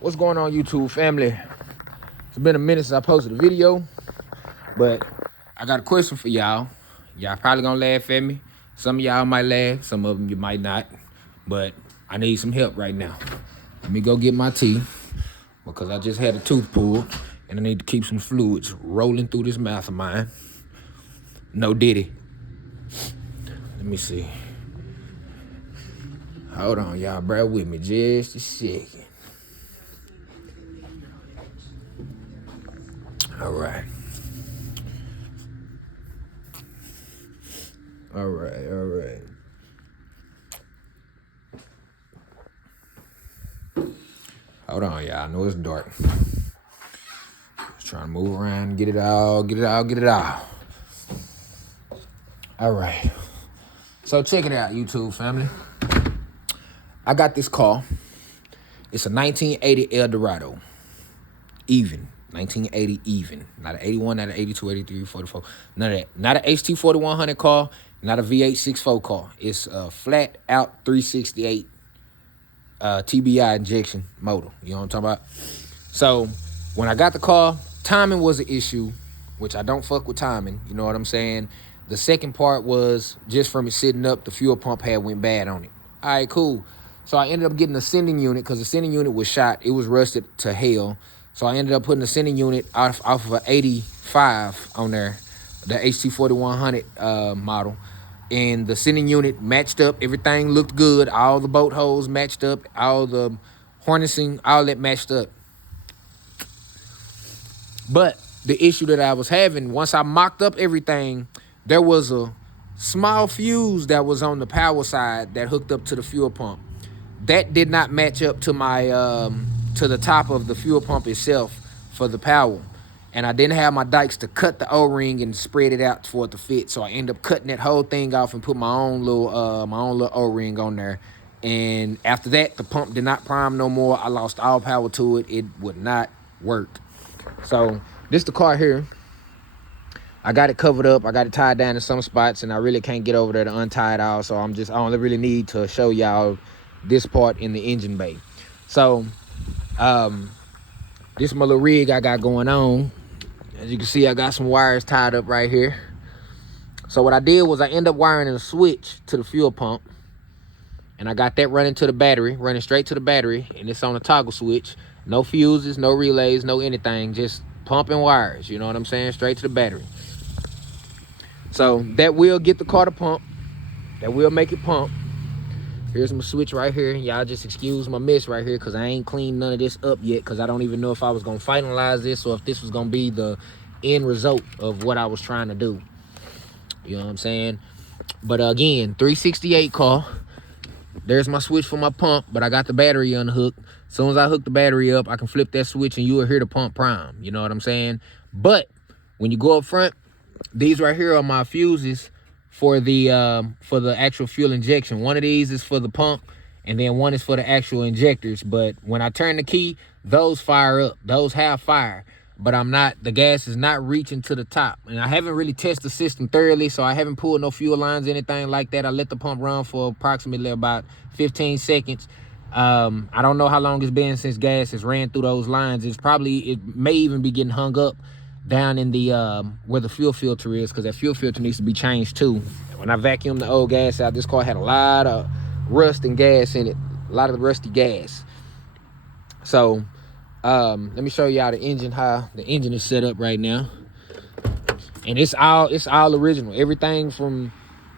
What's going on, YouTube family? It's been a minute since I posted a video, but I got a question for y'all. Y'all probably gonna laugh at me. Some of y'all might laugh, some of them you might not, but I need some help right now. Let me go get my tea because I just had a tooth pulled and I need to keep some fluids rolling through this mouth of mine. No diddy. Let me see. Hold on, y'all. Bear with me just a second. All right. All right. Hold on, y'all. I know it's dark. Just trying to move around, get it all. All right. So check it out, YouTube family. I got this car. It's a 1980 Eldorado. Even. 1980 even. Not an 81, not an 82, 83, 44. None of that. Not an HT 4100 car. Not a V8 6.4 car. It's a flat out 368 TBI injection motor. You know what I'm talking about? So when I got the car, timing was an issue, which I don't fuck with timing. You know what I'm saying? The second part was just from it sitting up, the fuel pump had went bad on it. All right, cool. So I ended up getting a sending unit because the sending unit was shot. It was rusted to hell. So I ended up putting the sending unit off of an 85 on there, the HT 4100 model. And the sending unit matched up. Everything looked good. All the bolt holes matched up. All the harnessing, all that matched up. But the issue that I was having, once I mocked up everything, there was a small fuse that was on the power side that hooked up to the fuel pump. That did not match up to my to the top of the fuel pump itself for the power. And I didn't have my dikes to cut the O-ring and spread it out for it to fit. So I ended up cutting that whole thing off and put my own little O-ring on there. And after that, the pump did not prime no more. I lost all power to it. It would not work. So this the car here. I got it covered up. I got it tied down in some spots, and I really can't get over there to untie it all. So I only really need to show y'all this part in the engine bay. So this is my little rig I got going on. As you can see, I got some wires tied up right here. So what I did was I ended up wiring a switch to the fuel pump, and I got that running to the battery, running straight to the battery, and it's on a toggle switch. No fuses, no relays, no anything, just pumping wires, you know what I'm saying, straight to the battery. So that will get the car to pump. That will make it pump. Here's my switch right here. Y'all just excuse my mess right here because I ain't cleaned none of this up yet because I don't even know if I was going to finalize this or if this was going to be the end result of what I was trying to do. You know what I'm saying? But again, 368 car. There's my switch for my pump, but I got the battery unhooked. As soon as I hook the battery up, I can flip that switch and you will hear the pump prime. You know what I'm saying? But when you go up front, these right here are my fuses for the actual fuel injection. One of these is for the pump, and then one is for the actual injectors. But when I turn the key, those fire up. Those have fire. But the gas is not reaching to the top. And I haven't really tested the system thoroughly, so I haven't pulled no fuel lines, anything like that. I let the pump run for approximately about 15 seconds. I don't know how long it's been since gas has ran through those lines. It may even be getting hung up down in the where the fuel filter is, because that fuel filter needs to be changed too. When I vacuumed the old gas out, this car had a lot of rust and gas in it, a lot of rusty gas. So let me show y'all the engine, how the engine is set up right now. And it's all original. Everything from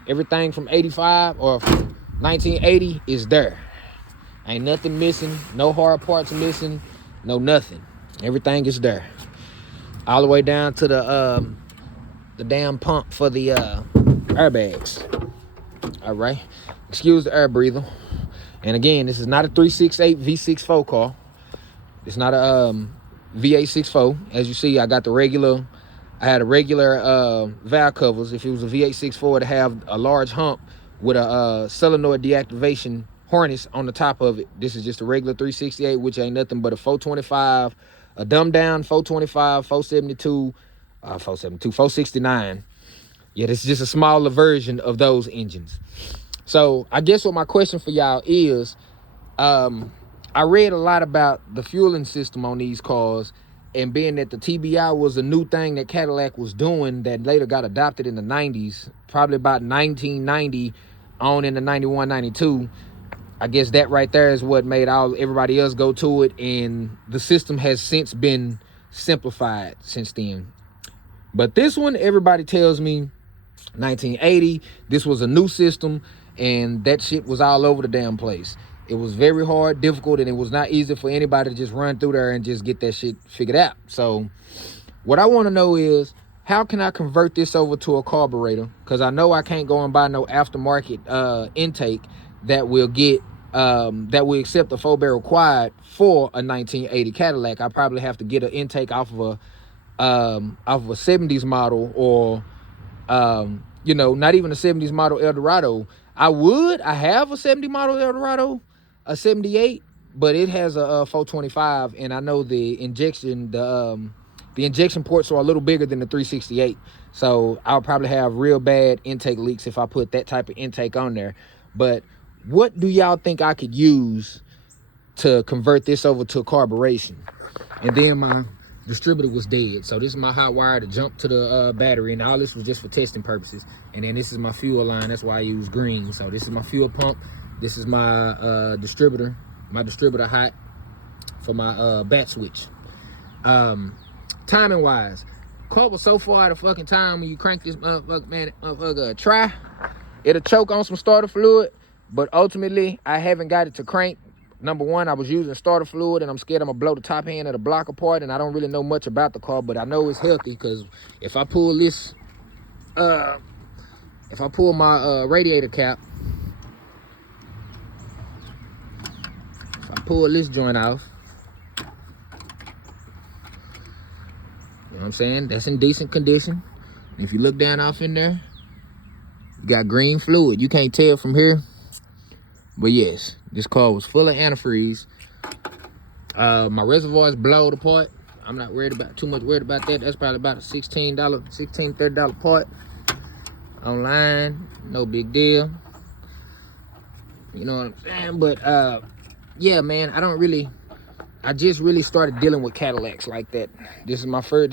85 or from 1980 is there. Ain't nothing missing, no hard parts missing, no nothing. Everything is there. All the way down to the damn pump for the airbags. All right. Excuse the air breather. And again, this is not a 368 V64 car. It's not a V8 6.4. As you see, I had a regular valve covers. If it was a V8 6.4, to have a large hump with a solenoid deactivation harness on the top of it. This is just a regular 368, which ain't nothing but a 425, a dumbed down 425, 472, 469. Yeah, this is just a smaller version of those engines. So I guess what my question for y'all is, I read a lot about the fueling system on these cars, and being that the TBI was a new thing that Cadillac was doing that later got adopted in the 90s, probably about 1990 on into 91, 92. I guess that right there is what made everybody else go to it, and the system has since been simplified since then. But this one, everybody tells me 1980, this was a new system, and that shit was all over the damn place. It was very hard, difficult, and it was not easy for anybody to just run through there and just get that shit figured out. So what I want to know is, how can I convert this over to a carburetor? Because I know I can't go and buy no aftermarket intake that will accept the 4-barrel quad for a 1980 Cadillac. I probably have to get an intake off of a 70s model, or you know, not even a 70s model Eldorado. I have a 70 model Eldorado, a 78, but it has a 425, and I know the injection ports are a little bigger than the 368. So I'll probably have real bad intake leaks if I put that type of intake on there. But what do y'all think I could use to convert this over to carburation? And then my distributor was dead, so this is my hot wire to jump to the battery, and all this was just for testing purposes. And then this is my fuel line, that's why I use green. So this is my fuel pump, this is my distributor hot for my bat switch. Timing wise, car was so far out of fucking time. When you crank this motherfucker, man, try, it'll choke on some starter fluid, but ultimately I haven't got it to crank. Number one, I was using starter fluid, and I'm scared I'm gonna blow the top end of the block apart, and I don't really know much about the car, but I know it's healthy, because if I pull this, if I pull my radiator cap, if I pull this joint off, you know what I'm saying? That's in decent condition. And if you look down off in there, you got green fluid. You can't tell from here, but yes, this car was full of antifreeze. My reservoir is blowed apart. I'm not too much worried about that. That's probably about a $30 part. Online, no big deal. You know what I'm saying? But yeah, man, I just really started dealing with Cadillacs like that. This is my third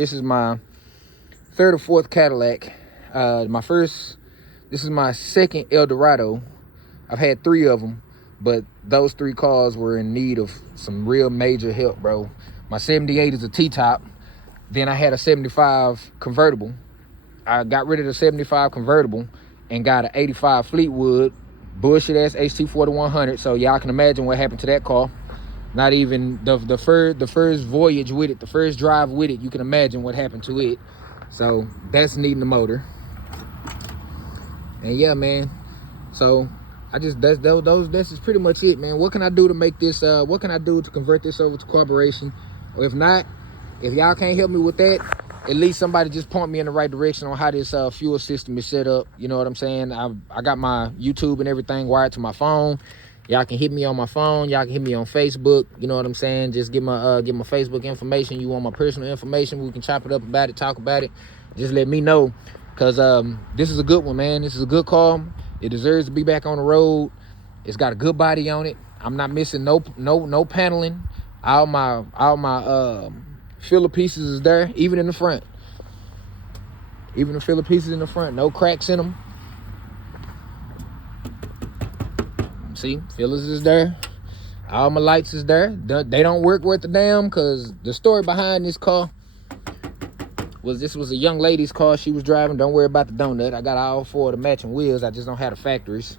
or fourth Cadillac. This is my second Eldorado. I've had 3 of them, but those 3 cars were in need of some real major help, bro. My 78 is a T-top. Then I had a 75 convertible. I got rid of the 75 convertible and got an 85 Fleetwood bullshit ass HT4100. So y'all can imagine what happened to that car. Not even the first voyage with it, the first drive with it, you can imagine what happened to it. So that's needing the motor. And yeah, man. So that's just pretty much it, man. What can I do to make this, what can I do to convert this over to carburation? Or if not, if y'all can't help me with that, at least somebody just point me in the right direction on how this fuel system is set up. You know what I'm saying? I got my YouTube and everything wired to my phone. Y'all can hit me on my phone. Y'all can hit me on Facebook. You know what I'm saying? Just get my Facebook information. You want my personal information, we can chop it up about it, talk about it. Just let me know. Cause this is a good one, man. This is a good car. It deserves to be back on the road. It's got a good body on it. I'm not missing no paneling. All my filler pieces is there, even in the front. Even the filler pieces in the front, no cracks in them. See, fillers is there. All my lights is there. They don't work worth a damn, because the story behind this car was this was a young lady's car she was driving. Don't worry about the donut. I got all 4 of the matching wheels. I just don't have the factories.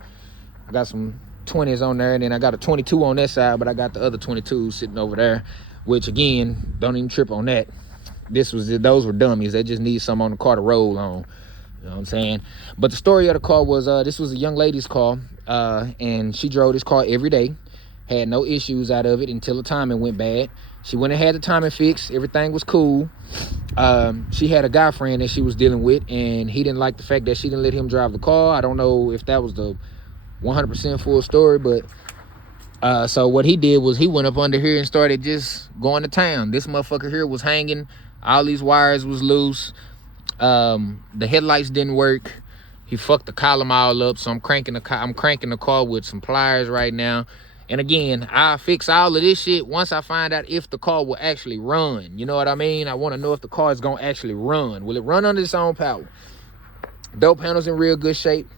I got some 20s on there, and then I got a 22 on that side, but I got the other 22 sitting over there, which again, don't even trip on that. Those were dummies. They just need some on the car to roll on. You know what I'm saying? But the story of the car was, this was a young lady's car, and she drove this car every day. Had no issues out of it until the timing went bad. She went and had the timing fixed. Everything was cool. She had a guy friend that she was dealing with, and he didn't like the fact that she didn't let him drive the car. I don't know if that was the 100% full story, but so what he did was he went up under here and started just going to town. This motherfucker here was hanging. All these wires was loose. The headlights didn't work. He fucked the column all up, so I'm cranking the car with some pliers right now. And again, I fix all of this shit once I find out if the car will actually run. You know what I mean? I want to know if the car is gonna actually run. Will it run under its own power? Door panel's in real good shape.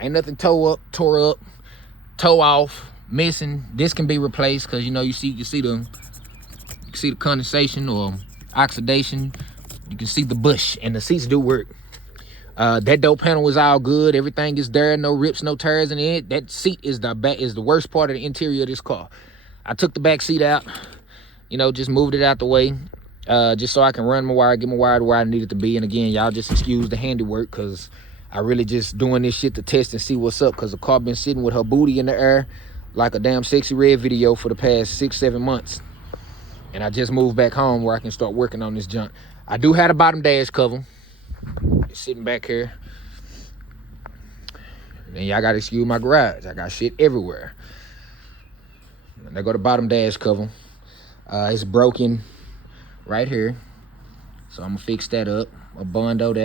Ain't nothing tore up, toe off, missing. This can be replaced because you know you see the condensation or oxidation. You can see the bush, and the seats do work. That door panel was all good. Everything is there. No rips, no tears in it. That seat is the worst part of the interior of this car. I took the back seat out, you know, just moved it out the way, just so I can run my wire, get my wire to where I need it to be. And again, y'all just excuse the handiwork because I really just doing this shit to test and see what's up, because the car been sitting with her booty in the air like a damn Sexy Red video for the past 6-7 months. And I just moved back home where I can start working on this junk. I do have the bottom dash cover. It's sitting back here. And then y'all gotta excuse my garage. I got shit everywhere. And there go the bottom dash cover. It's broken right here. So I'm gonna fix that up. A bondo that